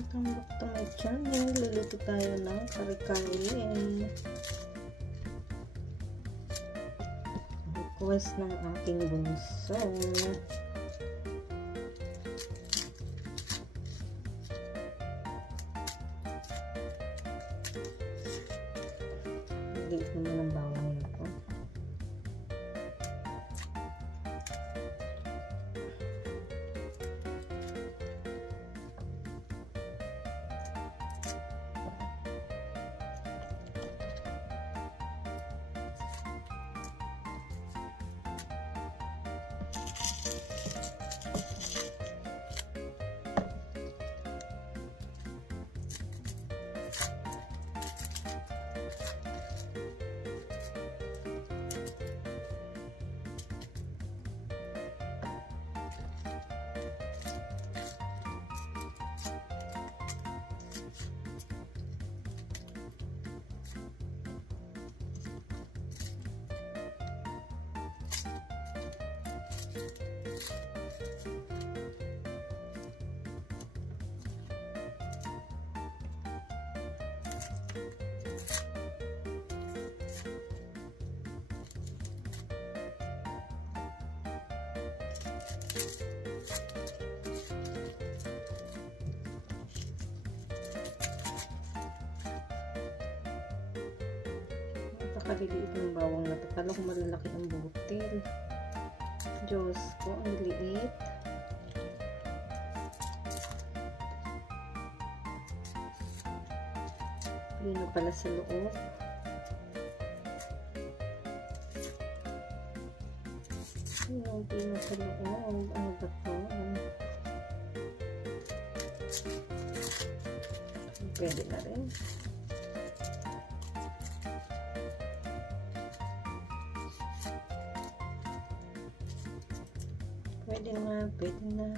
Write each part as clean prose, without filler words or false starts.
Welcome back to my channel. Luluto tayo ng kare-kare. Request ng aking bunso. Liit naman ang bawang nito. Napakaliliit ng bawang na ito. Kala ko malalaki ang butil. Diyos ko, ang liit. Pino pala sa loob. Yung pino sa loob. Ano ba ito? Pwede na rin. Pwede na, pwede na.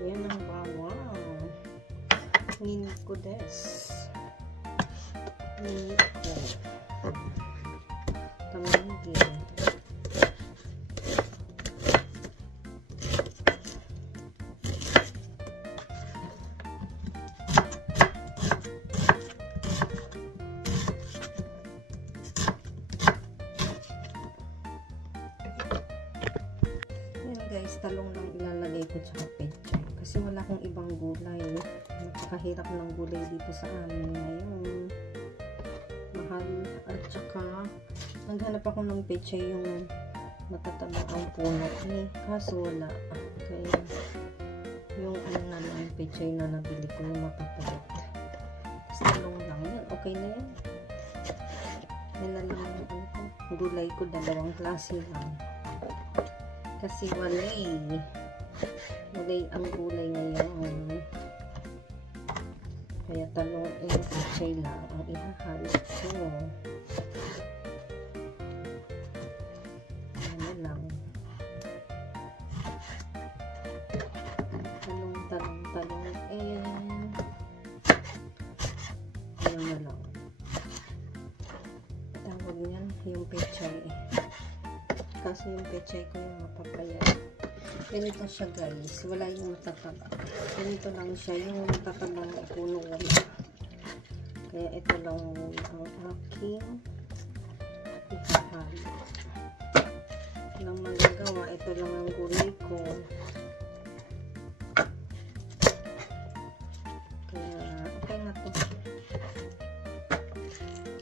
Ayan ang bawang. Ninit ko des. Ninit ko. Tamigin. Ayan guys, talong lang ilalagay ko tsaka pechay. Kasi wala akong ibang gulay. Napakahirap ng gulay dito sa amin ngayon. Mahal. At saka, naghanap ako ng pechay yung matataba ang puno. Kaso wala. Kaya, yung ano na lang pechay na nabili ko yung mapapalit. Kasi talong lang yan. Okay na yan. Yan na lang yung ano ko. Gulay ko, dalawang klase lang. Kasi walay ang gulay ngayon. Kaya talong pechay lang ang ihahalo ko. Ano lang. Talong ano na lang. Tawag niyan yung pechay. Kasi yung pechay ko yung mapapayat. Ganito siya guys. Wala yung matataba. Ganito lang siya. Yung matataba na puno wala. Kaya ito lang ang aking halo. Walang magagawa. Ito lang ang gulay ko. Kaya, okay na to.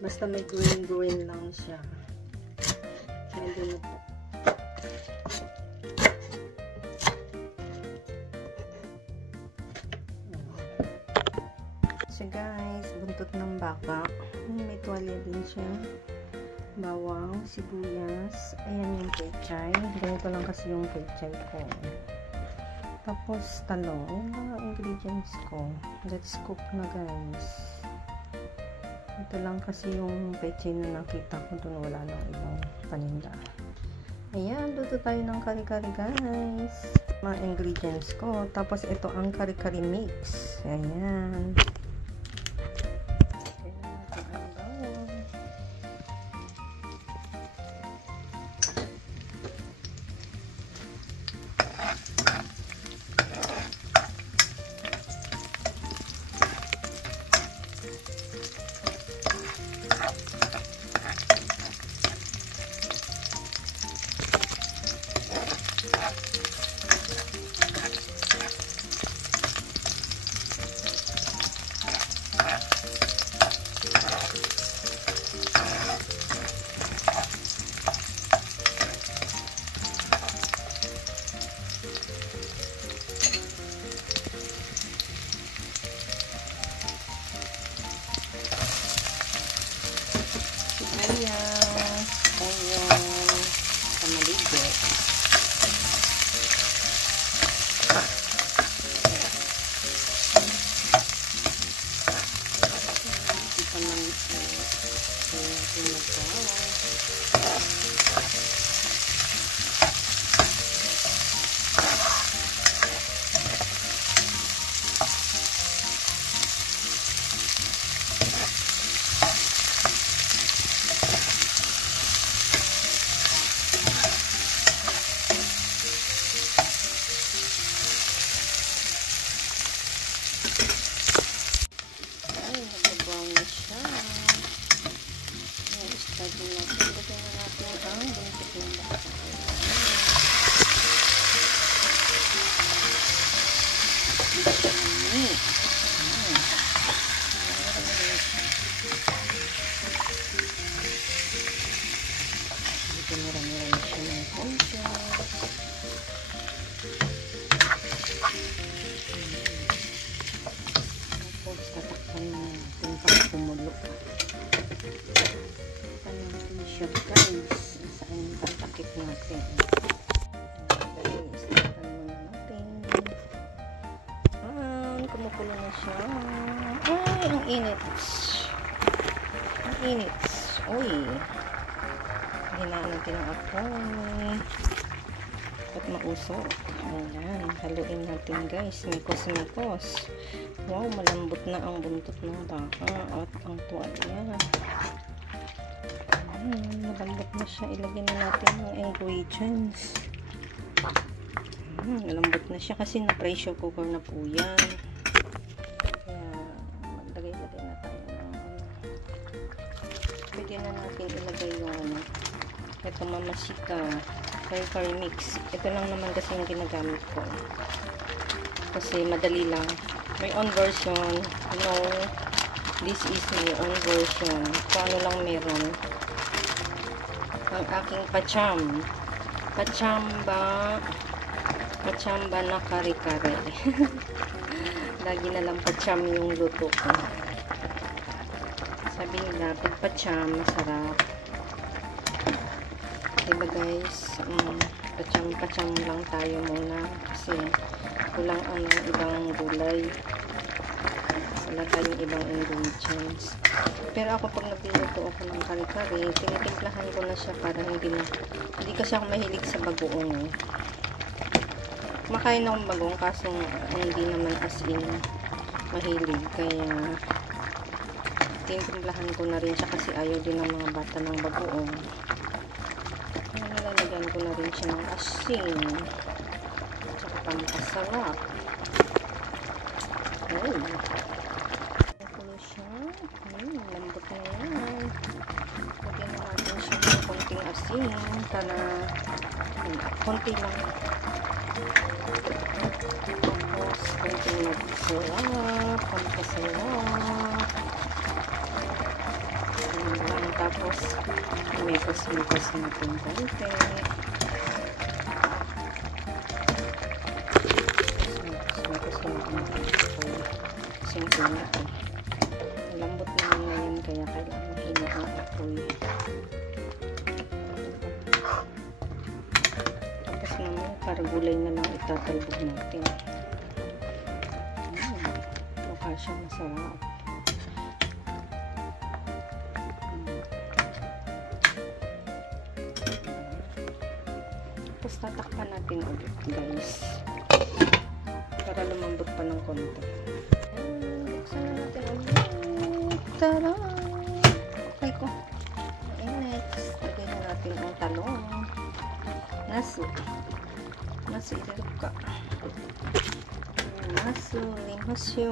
Basta may green lang siya. Pwede na po. So guys, buntot ng baka. May tuwalya din siya. Bawang, sibuyas. Ayan yung pechay. Ganito lang kasi yung pechay ko. Tapos talong. Ayan mga ingredients ko. Let's cook na guys. Ito lang kasi yung pechay na nakita ko. Doon wala nang ibang paninda. Ayan, luto tayo ng kari-kari guys. Mga ingredients ko. Tapos ito ang kari-kari mix. Ayan. Onion, kamaligay. Ito naman guys, saan yung tatakip natin? Guys, tatakpan muna natin. Kumukulo na siya. Ay, ang init. Ang init. Uy. Hinaan natin ang apoy. At mausok. Ayan. Haluin natin guys. Mikos-mikos. Wow, malambot na ang buntot ng baka. At ang tuwalya. Malambot na siya. Ilagay na natin ang ingredients. Malambot na siya kasi na-pressure cooker na po yan. Kaya maglagay-lagay na tayo ng pwede na natin ilagay yung ito mamasika kari-kari mix. Ito lang naman kasi yung ginagamit ko kasi madali lang. My own version. No, this is my own version. Kung ano lang meron. Ang aking pachamba na kare-kare. Lagi na lang pacham yung luto ko. Sabi nila, pag pacham, masarap. Diba guys, pacham lang tayo muna kasi kulang ang ibang gulay. Wala tayong ibang ingredients. Pero ako pag nagluluto ako ng kare-kare, tinitimplahan ko na siya para hindi kasi ako mahilig sa bagoong. Makain akong bagong kaso hindi naman as in mahilig. Kaya tinitimplahan ko na rin siya kasi ayaw din ng mga bata ng bagoong. Kaya nilalagyan ko na rin siya ng asin. Tsaka pampasarap. Ay. Lambot na yan. Lagyan na natin siya ng konting asin para konti lang. Tapos konting magsarap, pampasarap. Tapos mekos-mekos natin konti. Simple na ito. Lambot naman ngayon kaya kailangan hina ang apoy. Tapos naman para gulay na lang itatalbog natin. Mukha siya masarap. Tapos tatakpan natin ulit guys. Para lumambot pa ng konti. Buksan na natin ulit. Tara! Okay ko. Next, lagay na natin ang talong. Naso. Naso, ililog ka. Naso, limasyo.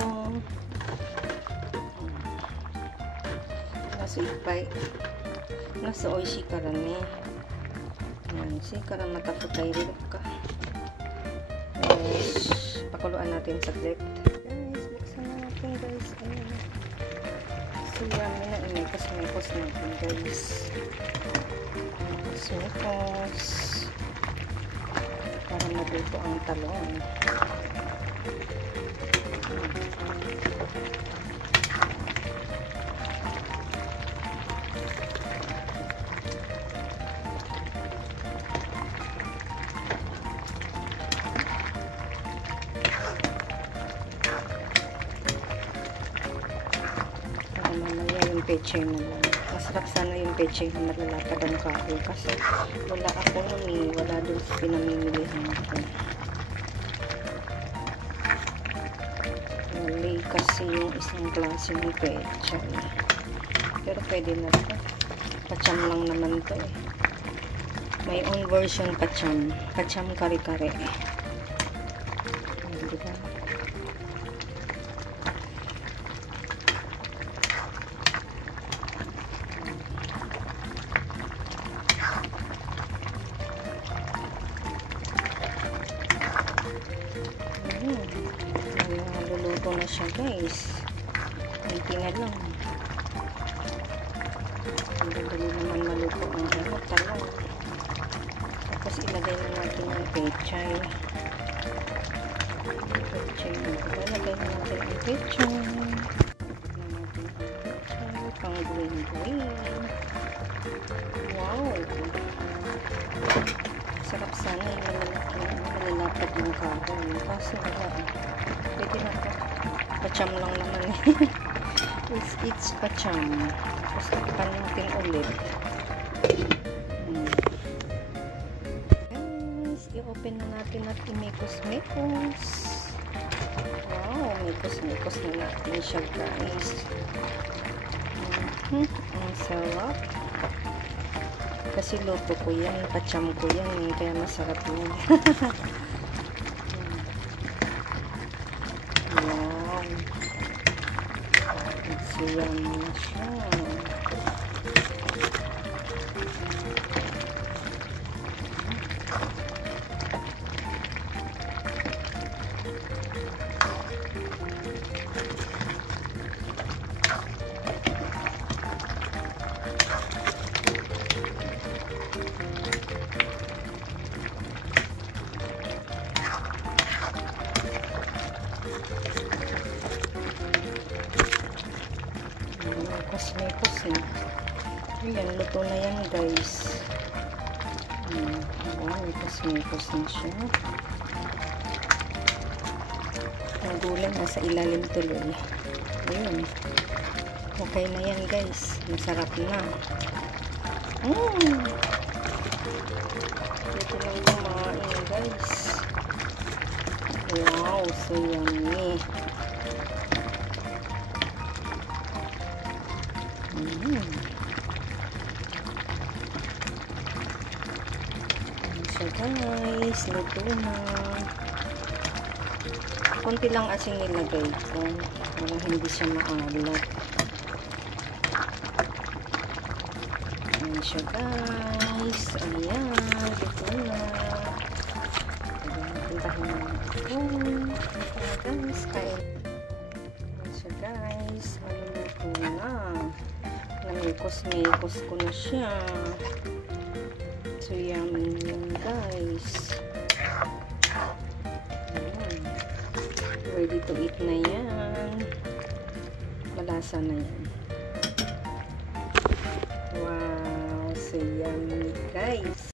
Naso, ipay. Naso, oishi karane. Ayan, sikara mataputai, ililog ka. Pakuluan natin saglit. Guys, buksan na natin guys. Ayan. So, yummy na imekos-mekos natin guys. Mekos. Para maluto ang talong. Peche na lang. Masarap sana yung peche na malalapad ang kahoy kasi wala ako nun wala doon sa pinamimilihan ko. Mali kasi yung isang klase ng peche. Pero pwede na ito. Kacham lang naman ito eh. May own version kacham. Kacham kare-kare. Diba? Luluto na siya guys. Hindi na lang. Dali naman maluto ang talong. Tapos ilagay na natin ang pechay. Ilagay na natin ang pechay. Pang green. Wow! Sarap sana yung malalapad ng kahoy. Kaso wala. Pwede na ito. Pacham lang naman eh. It's pacham. Tapos takpan natin ulit. Guys, i-open na natin at imekos-mekos. Wow, mekos-mekos na natin siya guys. Ang sarap. Kasi luto ko yan, pacham ko yan, kaya masarap yan. Wow. It's yummy na siya. Mekos eh. Ayan, luto na yan guys. Mekos na siya. Ang gulay nasa ilalim tuloy. Ayun. Okay na yan guys. Masarap na. Dito lang kumain guys. Wow, so yummy. So guys, luto na. Konti lang asin nilagay ko para hindi siya maalat. Ayan siya guys. Ayan. Ito na. Puntahin mo ito. Guys. Ayan siya guys. Maluluto na. Namikos-mikos ko na siya. So yummy yun guys. Ayan. Ready to eat na yan. Malasa na yan. Wow, so yummy guys.